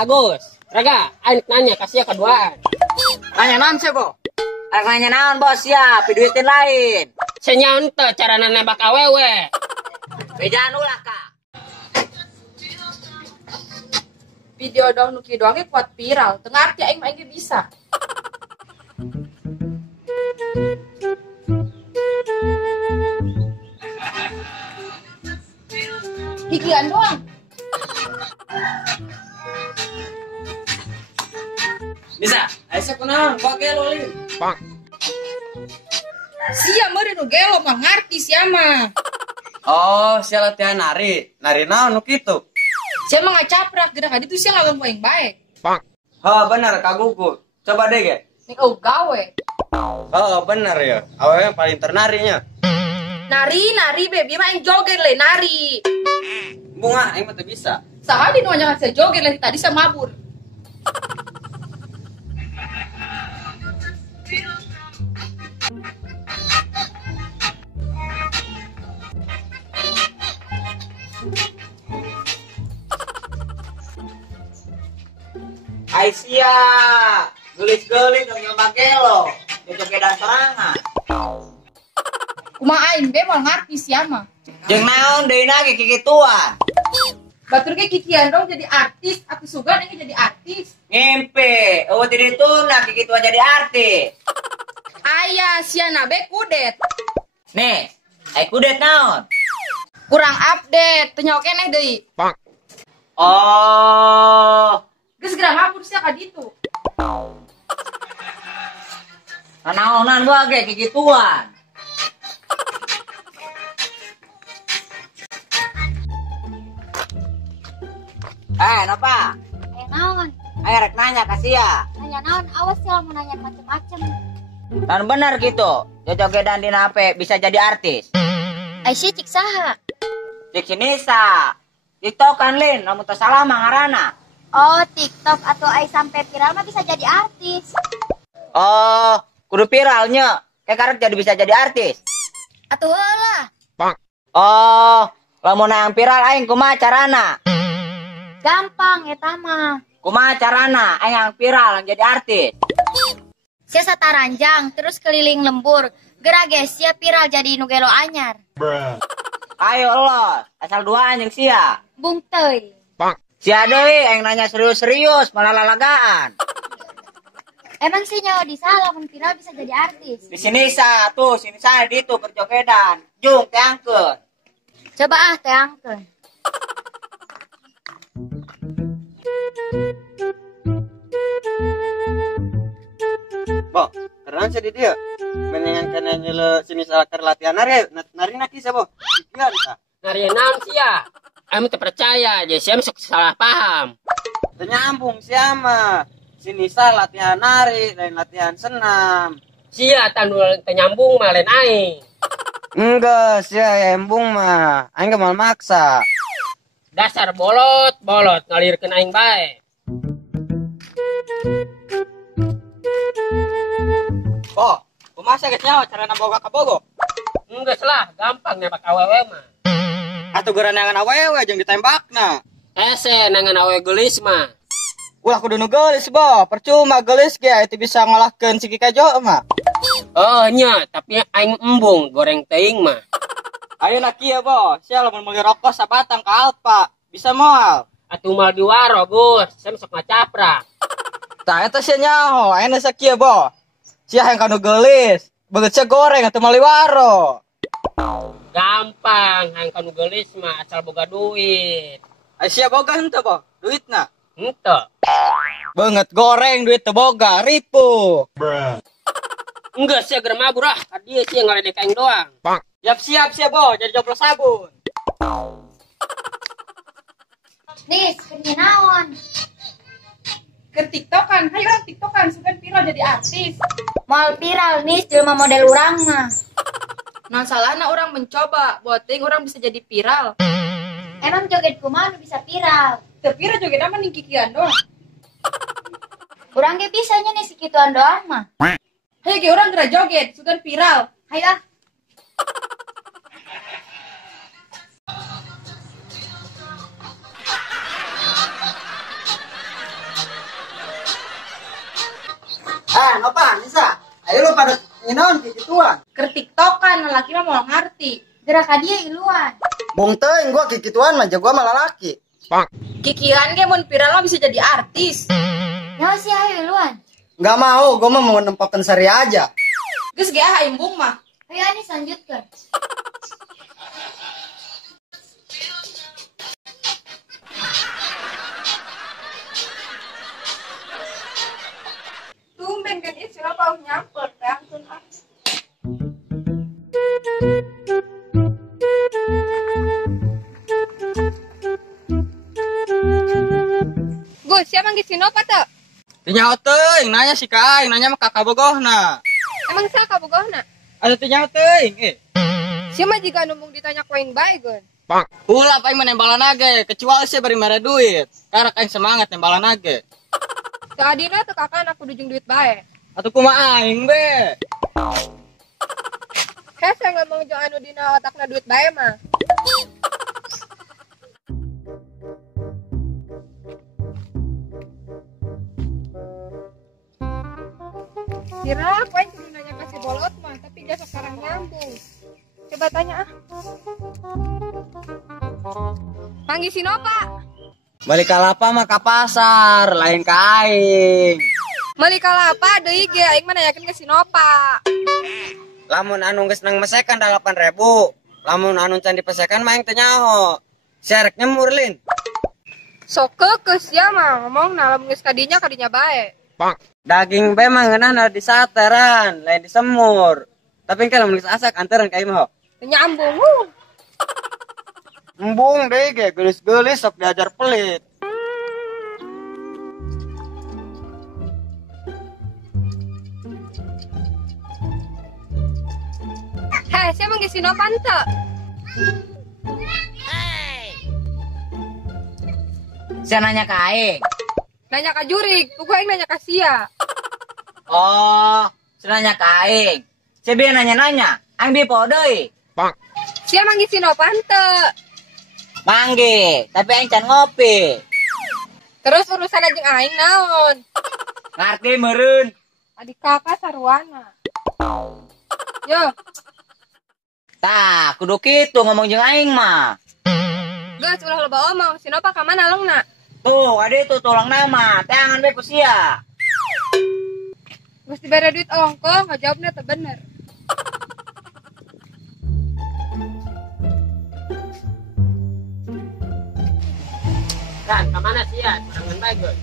Agus, Raga, aing nanya kasih keduaan. Nanya naon sih, Bo? Nanya naon, Bos, ya, piduitin lain. Senyaon teh cara nembak awewe. Bejaan ulah, Kak. Video dong nuki doangnya kuat viral. Tengah arti aing mah aing bisa. Hikian doang. Bisa, Aisyah kunaon, pakai lolin. Sia meureun nu gelo mah ngarti sia mah. Oh, sia latihan nari. Nari naon nu kitu? Sia mah ngacaprak gerak adi tuh sia ngaganggu aing bae. Heuh, bener kagugu. Coba deh ge. Ning gawe. Oh, bener ya. Awewe paling ternarinya. Nari baby mah aing joget le nari. Bunga, aing mah teu bisa. Saha di nu nya saya joget le tadi saya mabur. Aisyah, gelis-gelis dong nyoba gelo. Jogedan sorangan. Kumaha aing be moal ngarti sia mah. Jeung naon deui na ge kikituan. Batur ge kikian dong jadi artis, atuh sugan aing jadi artis. Ngimpi, eueuh ti dituna kikituan jadi artis. Aya sia na be kudet. Nih, ai kudet naon? Kurang update, teu nyaho keneh deui. Oh, Geus segera mabur sia ka ditu. nanaonan gua ge kikituan. Napa? Naon? Rek nanya kasih ya. Nanya naon? Awas ya mau nanya macem-macem. Dan benar gitu, jogedan di HP bisa jadi artis. Aisyah cik saha? Cik Sinisa, TikTok kan Lin, namun tak salah mangarana. Oh TikTok atau Ai sampai viral mah bisa jadi artis. Oh, kudu viralnya, kayak karek jadi bisa jadi artis. Atuh heula. Oh, lamun yang viral aing kumaha carana? Gampang eta mah. Kumaha carana aing yang viral yang jadi artis? Sia sataranjang terus keliling lembur. Gerage sia viral jadi nu gelo anyar. Ayo los, asal dua anjing sia. Bung teuy. Sia deui aing nanya serius-serius malah lalagaan. Emang sih nyawa di salah mun viral bisa jadi artis. Di sini tuh, sini sana di itu berjogedan. Jung teangkeun. Coba teh angkeun. Bo, keren sih di dia. Mendingan kena nyele sini salah latihan nari. Nari naki sih, Bo. Ikian ta. Nari naon sia? Aing teu percaya, jadi sia sok salah paham. Teu nyambung siapa. Sini salah latihan nari, lain latihan senam. Sia tanu teu nyambung mah lain aing. Enggak, sia embung mah. Aing gak mau maksa. Dasar bolot ngalirkeun aing bae. Oh, kumasa geus nyaho cara namboga ka bogo? Enggeus lah, gampang nembak awewe mah. Atuh geranangan awewe jeung ditembakna. Ese nangan awewe geulis mah. Ulah kudu nu geulis, Bo. Percuma geulis ge itu bisa ngalahkeun si Kikajo mah. Oh nya, tapi aing embung goreng teuing mah. Ayeuna kieu, Bo. Sia lamun meuli rokok sabatang ka Alfa, bisa moal. Atuh mal di waro, Gus. Saya sok ngacaprak. Tah eta sia nyaho, ayeuna sakieu, Bo. Sia hayang kanu geulis. Begeut sia goreng atuh meuli waro. Gampang, hang kanu geulis mah asal boga duit. Ai sia boga henteu, Bo? Duitna. Henteu. Beungeut goreng duit teu boga, ripu. Enggak sia keur mabur ah, ka dieu sia ngaledek aing doang. Siap sia, Bo, jadi joplos sabun. Nis, kerja naon? Ke TikTokan, hayu orang TikTokan sugan viral jadi artis. Mal viral nis jelema model urang mah. Non salahna orang mencoba, buat ting orang bisa jadi viral. Emang joget kumaha nu bisa viral? Teu viral joget mah ning kikian doang. Urang ge bisanya nih sekituan doang mah. Hayu ge orang geura joget, sugan viral. Hayu ah. Nopa, Nisa. Ayo lu pada nginon kikituan. Kertiktokan laki mah mau ngerti. Gerak dia iluan. Bung teuing gua kikituan mah gua malah laki. Kikiran ge mun viral mah bisa jadi artis. Nyawa sih ayo iluan. Nggak mau, gua mah mau nempatin sari aja. Geus ge imbung mah. Ayo Anis lanjutkan. Tumben kan istilah pau nyamper reangkeun ah. Gus, siapa nggih sinopa teu? Tanya teuing, nanya si Kaing, nanya mah kakak bogohna. Emang sa kabogohna? Atuh tanya teuing, Sia mah jiga numung ditanya koin bae geun. Ulah paling menembalan age, kecuali saya beri mere duit. Karena kain semangat nembalan age. Seadina teu kakak aku dujung duit bae. Atuh kumaha aing be. Hese ngomong jeung anu dina otakna duit bae mah. Kira aku yang kudu nanya kasih bolot mah, tapi dia sekarang nyambung. Coba tanya ah. Panggil Sinopa. Balik kalapa mah ka pasar, lain ka aing. Meuli kalapa deui ge aing mah yakin ke Sinopa. Lamun anu geus nang mesekan 8.000. Lamun anu can dipesekan mah aing teu nyaho. Serek nyemur lin. Sok keus ya mah ngomongna lamun geus kadinya bae. Daging be mah ngeunahna di sateran, lain di semur. Tapi kan lamun geus asak anteran ka imah. Nyambung. Embung deh ge, gelis-gelis sok diajar pelit. Heh, siapa nggak Sinopa teu? Saya nanya ke aing. Nanya ka jurig, pugu aing nanya ka sia. Oh, saya nanya ke aing. Saya biar nanya-nanya, aing bi podeuy. Sia manggih Sinopa teu? Mangge, tapi aing can ngopi. Terus urusan jeung aing naon? Ngarti meureun. Adik kakak sarwana. Yo, Tah, kudu kitu ngomong jeung aing mah. geus ulah loba omong, Sinopa ka mana leungna? Tuh, ade itu tulang nama, tangan be ku sia. Geus dibere duit ongko, ngajawabna teu bener. Kan, kemana sih ya? Kurangan bagus.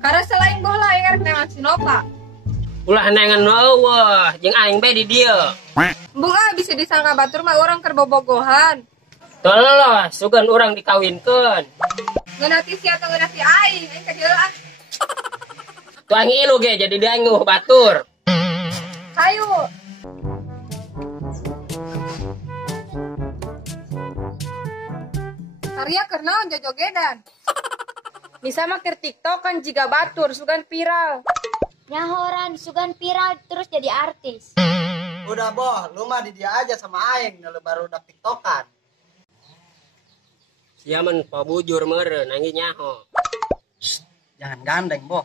Karena selain bola aing arek nengan Sinopa. Ulah nengan eueuh, jeung aing be di dieu. Embung bisa disangka batur mah orang keur bobogohan. Toloh, sugan urang dikawinkeun. Ngeunati sia teu ngeunati aing ka dieu ah. Tuang ilu ge jadi danguh batur. Hayu. Karya keur naon jojogedan? Bisa mah keur TikTokan jiga batur sugan viral. Nyahoran sugan viral terus jadi artis. Udah boh, lu mah di dia aja sama aing, lu baru udah tiktokan. Sia men pabujur meureun anggi nyaho. Jangan gandeng boh.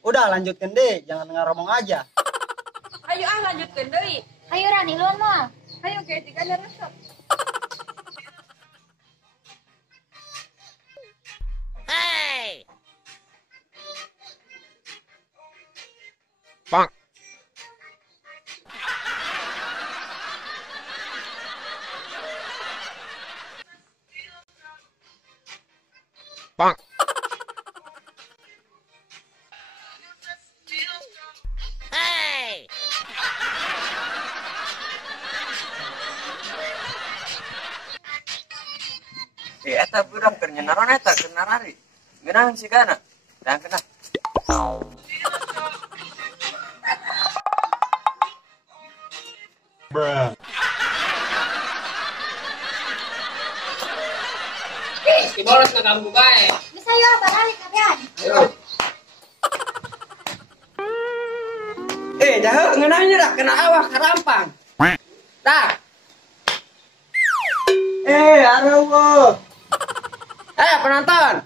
Udah lanjutkan deh, jangan ngaromong aja. Ayo ah lanjutkeun deui. Ayo Ran, iluan mah. Ayo ge jiga resep. Eta budak keur nyenaron eta keur narari. Geunang si kana. Dang kena. Si bolos na ganggu bae. Bisa yo balik kabean. Jahe ngeunahnya dah kena awak karampang. Dah. Aduh. Penonton.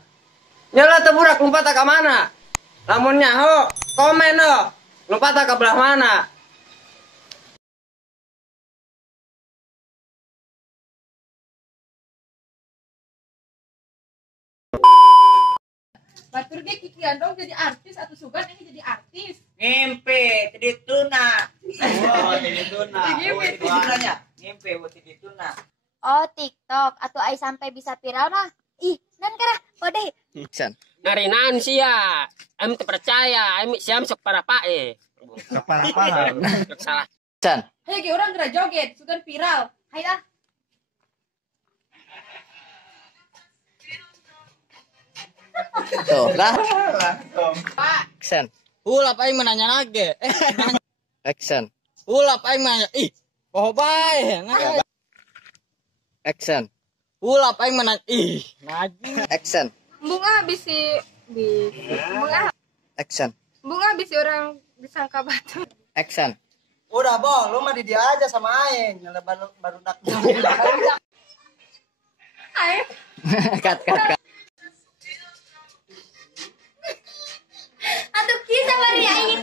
Nyala teu budak lompat ka mana? Lamun nyaho, komen lo. Lu patah ke belah mana? Batur ge kikian dong jadi artis atau sugan ini jadi artis. Ngimpi, jadi tuna. Oh, jadi tuna. Itu tunanya. Ngimpi, buat jadi tuna. Oh, TikTok atau ai sampai bisa viral mah. Ih, nan kara pode. Action. Ngarinan sia. Am terpercaya, am siam sok para pae. Keparah-parah. Sok salah. Action. Hayo ge orang gerak joget, sugan viral. Hayo ah. Tuh, lah. Pak, Action. Ulap aing menanya lagi. Action. Ulap aing menanya. Ih, poho bae. Action. Ulap aing menanya. Ih, maju. Action. bunga bisi bunga Action. bunga bisi orang disangka batu. Action. Udah, Bong, lu mah di dia aja sama aing. Nyala baru dak. Ayo. Cut. Atuh kisah bari aing.